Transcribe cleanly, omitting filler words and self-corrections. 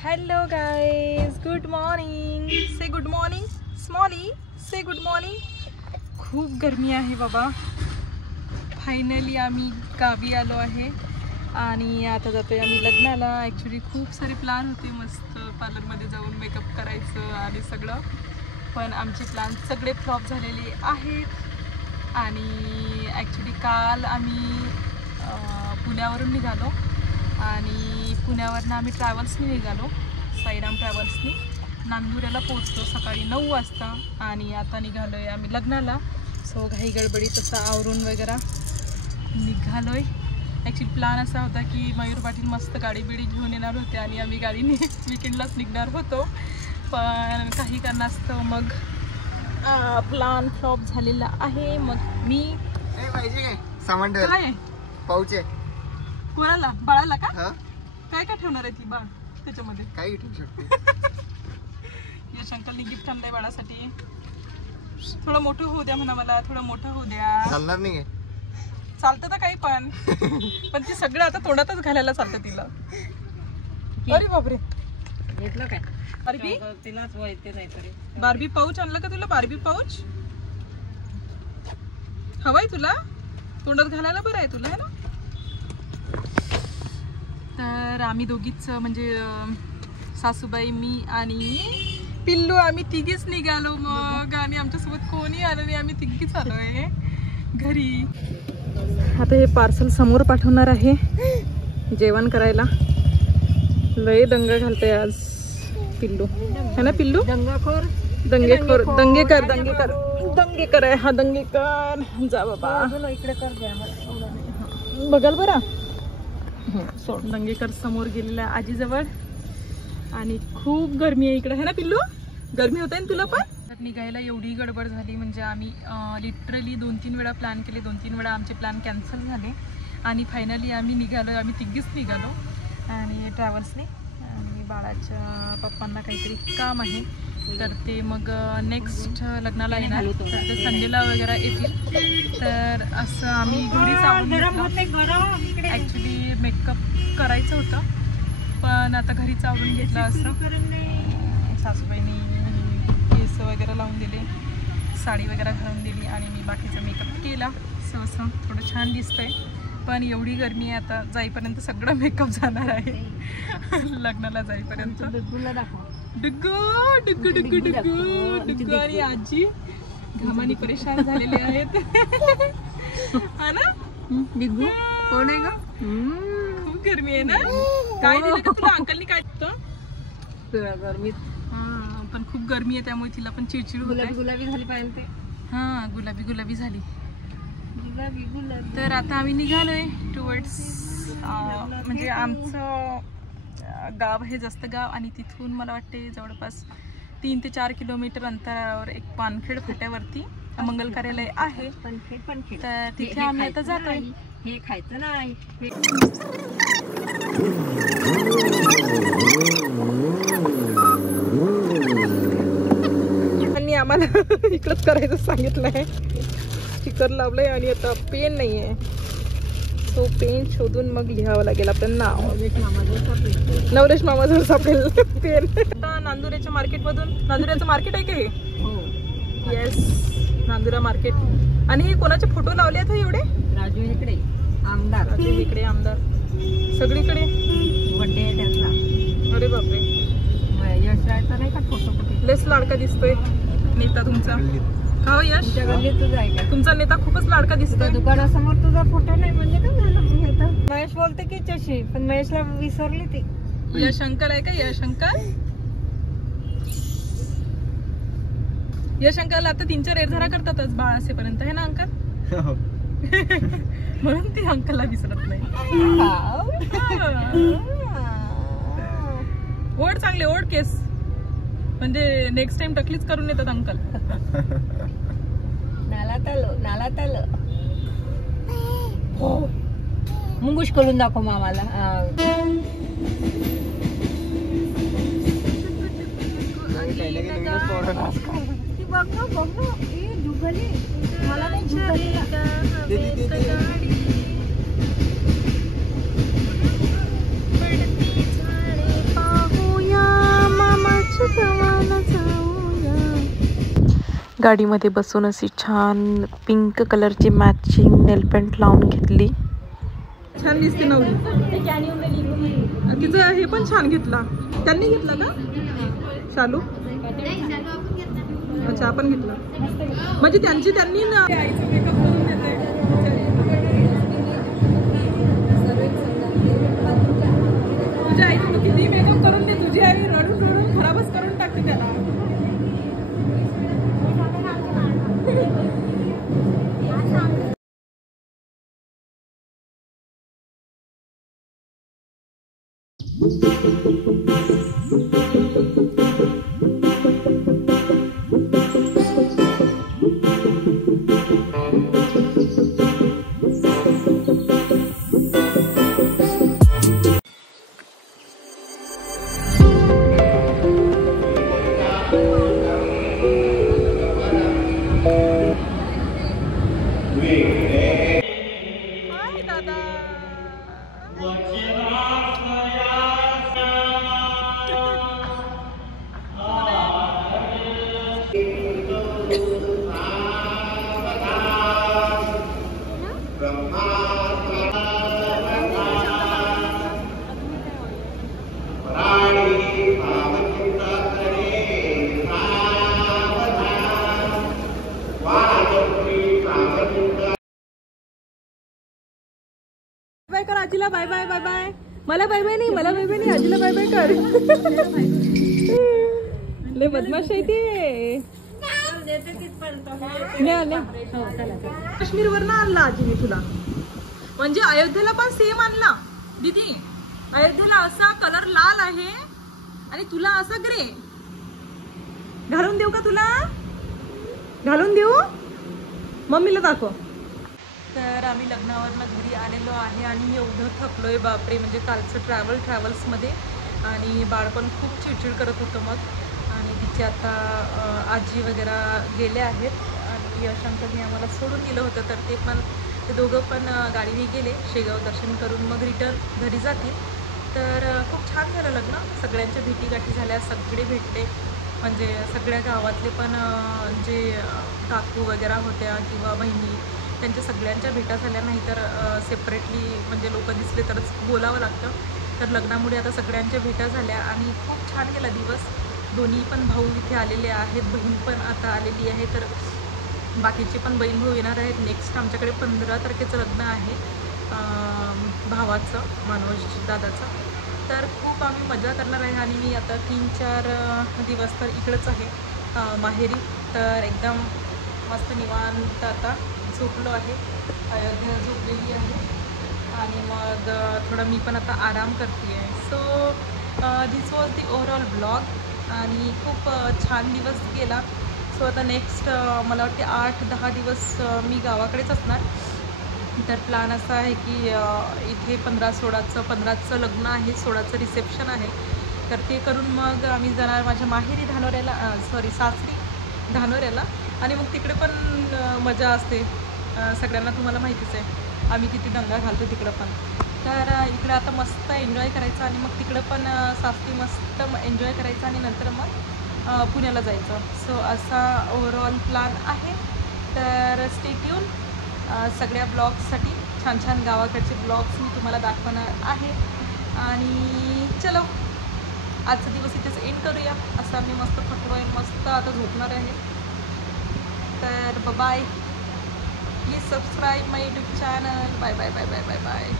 Hello guys, good morning. Say good morning Smalley, say good morning. खूप गरमी आहे बाबा. फायनली आम्ही गावी आलो आहे आणि आता जातोय आम्ही लग्नाला. ॲक्च्युली खूप सारे प्लॅन होते, मस्त पार्लरमध्ये जाऊन मेकअप करायचं आणि सगळं, पण आमचे प्लॅन सगळे फ्लॉप झालेले आहेत. आणि ॲक्च्युली काल आम्ही पुण्यावरून निघालो आणि पुण्यावरनं आम्ही ट्रॅव्हल्सनी निघालो, साईराम ट्रॅव्हल्सनी. नांदुऱ्याला पोहोचलो सकाळी 9 वाजता आणि आता निघालो आहे आम्ही लग्नाला. सो घाई गडबडीत तसं आवरून वगैरे निघालो आहे. ॲक्च्युली प्लॅन असा होता की मयूर पाटील मस्त गाडी बिडी घेऊन येणार होते आणि आम्ही गाडीने विकेंडलाच निघणार होतो, पण काही कारणास्तव मग प्लॅन फ्लॉप झालेला आहे. मग मी सामान काय पाऊच आहे कोणाला, बाळाला का? काय काय ठेवणार आहे ती बाळ त्याच्यामध्ये? काही ठेवू शकते. यश अंकलनी गिफ्ट आणलंय बाळासाठी. थोडं मोठं होऊ द्या म्हणा, मला थोडं मोठं होऊ द्या. चालणार नाही, चालतं तर काही पण पण ती सगळं आता तोंडातच घालायला चालतं तिला. अरे बापरे, घेतलं काय बार्बी? तिलाच व्हायचं नाही तरी. बार्बी पाऊच आणलं का तुला? बार्बी पाऊच हवाय तुला? तोंडात घालायला बरं आहे तुला, है ना? तर आम्ही दोघीच म्हणजे सासूबाई, मी आणि पिल्लू, आम्ही तिघीच निघालो मग. आणि आमच्यासोबत कोणी आलं नाही, आम्ही तिघीच आलो आहे घरी. आता हे पार्सल समोर पाठवणार आहे जेवण करायला. लय दंगा घालते आज पिल्लू, है ना पिल्लू? दंगाखोर, दंगेखोर, दंगेकर, दंगेकर, दंगेकर आहे हा, दंगेकर. जा बाबा इकडे कर द्या बघाल बरं. सोड, दंगेकर समोर गेलेला आजीजवळ. आणि खूप गरमी आहे इकडे, है ना पिल्लू? गरमी होत आहे ना तुला पण? निघायला एवढी गडबड झाली म्हणजे आम्ही लिटरली 2-3 वेळा प्लॅन केले, 2-3 वेळा आमचे प्लॅन कॅन्सल झाले आणि फायनली आम्ही निघालो. आम्ही तिघीच निघालो आणि ट्रॅव्हल्सने. आणि बाळाच्या पप्पांना काहीतरी काम आहे, तर ते मग नेक्स्ट लग्नाला येणार, तर ते संडेला वगैरे येतील. तर असं आम्ही घरीच आवडून, ॲक्च्युली मेकअप करायचं होतं पण आता घरीच आवडून घेतलं. असं सासूबाईंनी केस वगैरे लावून दिले, साडी वगैरे घालून दिली आणि मी बाकीचा मेकअप केला. असं थोडं छान दिसतंय, पण एवढी गरमी आहे आता जाईपर्यंत सगळं मेकअप जाणार आहे लग्नाला जाईपर्यंत. डुग्गू डुग्गू डुग्गू डुग्गू डुग्गू आणि आजी घामानी परेशान झालेले आहेत हा ना? डिग्गू कोण आहे ग? खूप गरमी आहे ना? काय दिलं का तुला अंकलनी? काय गरमीत पण खूप गरमी आहे त्यामुळे तिला पण चिडचिड होत आहे. गुलाबी झाली पाहिजे ते. हा, गुलाबी गुलाबी झाली. गुलाबी गुलाबी. तर आता आम्ही निघालोय टुवर्ड्स, म्हणजे आमचं गाव हे जास्त गाव आणि तिथून मला वाटते जवळपास 3 ते 4 किलोमीटर अंतरावर एक पानखेड फाट्यावरती मंगल कार्यालय आहे. तर तिथे आम्ही आता जातोय. हे खायचं नाही. त्यांनी आम्हाला इकडंच करायचं सांगितलंय. स्टिकर लावलंय आणि आता पेन नाहीये, तो पेन शोधून मग लिहावं लागेल आपलं नाव. नवरेश मामाजवळ सापडेल पेन. आता नांदुऱ्याच्या मार्केटमधून, नांदुऱ्याचं मार्केट आहे का हे? Yes, Nandura market. आणि हे कोणाचे फोटो लावले आहेत एवढे? राजू इकडे आमदार, राजू इकडे आमदार, सगळीकडे बड्डे आहे त्याचा. अरे बापरे, यश राहायचा नाही का फोटो? कुठे लेस लाडका दिसतोय नेता तुमचा. का हो यश? तुझ्या गल्लीत तुझा आहे का? तुमचा नेता खूपच लाडका दिसतोय. दुकानासमोर तुझा फोटो नाही म्हणजे काय झालं? महेश बोलते की चशी, पण महेशला विसरली ती. यश अंकल आहे का? यश अंकल, यश अंकल आता 3-4 एरझारा करतातच बाळ असेपर्यंत, है ना अंकल? म्हणून ती अंकलला विसरत नाही. ओढ चांगले, ओढ केस, म्हणजे नेक्स्ट टाइम टकलीच करून येतात अंकल. नाला तलो मुंगूश करून दाखव मामाला. मला नाही गाडीमध्ये बसून अशी छान पिंक कलरची मॅचिंग नेलपेंट लावून घेतली. छान दिसते नवरी. तिचं हे पण छान घेतला. त्यांनी घेतला का शालू? अच्छा आपण घेतला. म्हणजे त्यांनी ना आईचं मेकअप करून देते. तुझ्या आईने तू किती मेकअप करून दे, तुझी आई रडून रडून खराबच करून टाकते त्याला. बाय कर आजीला. Bye bye bye bye. मला बाय बाय नाही, मला बाय बाय नाही, आजीला बाय बाय कर. लय बदमाश आहे ते. काश्मीर वरनं आणला आजीने तुला. म्हणजे अयोध्येला पण सेम आणला दीदी. अयोध्येला असा कलर लाल आहे आणि तुला असा ग्रे. घालून देऊ का तुला? घालून देऊ? मम्मीला दाखव. तर आम्ही लग्नावरनं घरी आलेलो आहे आणि एवढं थकलोय बापरे. म्हणजे कालचं ट्रॅव्हल्समध्ये आणि बाळ पण खूप चिडचिड करत होतं मग. आणि तिचे आता आजी वगैरे गेले आहेत आणि यशांकरने आम्हाला सोडून गेलं होतं. तर ते दोघं पण गाडीने गेले. शेगाव दर्शन करून मग रिटर्न घरी जातील. तर खूप छान झालं लग्न. सगळ्यांच्या भेटीगाठी झाल्या, सगळे भेटले. म्हणजे सगळ्या गावातले पण जे काकू वगैरे होत्या किंवा बहिणी, त्यांच्या सगळ्यांच्या भेटा झाल्या. नाही तर सेपरेटली म्हणजे लोक दिसले तरच बोलावं लागतं. तर लग्नामुळे आता सगळ्यांच्या भेटा झाल्या आणि खूप छान गेला दिवस. दोन्ही पण भाऊ इथे आलेले आहेत, बहीण पण आता आलेली आहे. तर बाकीचे पण बहीण भाऊ येणार आहेत. नेक्स्ट आमच्याकडे 15 तारखेचं लग्न आहे भावाचं, मनोज दादाचं. तर खूप आम्ही मजा करणार आहे. आणि मी आता 3-4 दिवस तर इकडेच आहे माहेरी. तर एकदम मस्त निवांत आता झोपलो आहे. अयोध्या झोपलेली आहे आणि मग थोडं मी पण आता आराम करते आहे. So this was the overall blog आणि खूप छान दिवस गेला. सो आता नेक्स्ट मला वाटते 8-10 दिवस मी गावाकडेच असणार. तर प्लॅन असा आहे की इथे 15-16चं लग्न आहे, 16चं रिसेप्शन आहे. तर ते करून मग आम्ही जाणार माझ्या माहेरी धानोऱ्याला, सासरी धानोऱ्याला. आणि मग तिकडे पण मजा असते सगळ्यांना, तुम्हाला माहितीच आहे आम्ही किती दंगा घालतो तिकडं पण. तर इकडं आता मस्त एन्जॉय करायचं आणि मग तिकडं पण सासरी मस्त एन्जॉय करायचं आणि नंतर मग पुण्याला जायचं. सो असा ओव्हरऑल प्लॅन आहे. तर स्टे ट्यून. सगळ्या ब्लॉग्ससाठी छान छान गावाकडचे ब्लॉग्स मी तुम्हाला दाखवणार आहे. आणि चलो आजचा दिवस इथेच एंड करूया. असं मी मस्त थकलो आहे, मस्त आता झोपणार आहे. तर bye. Please subscribe my YouTube channel. Bye bye bye bye bye bye.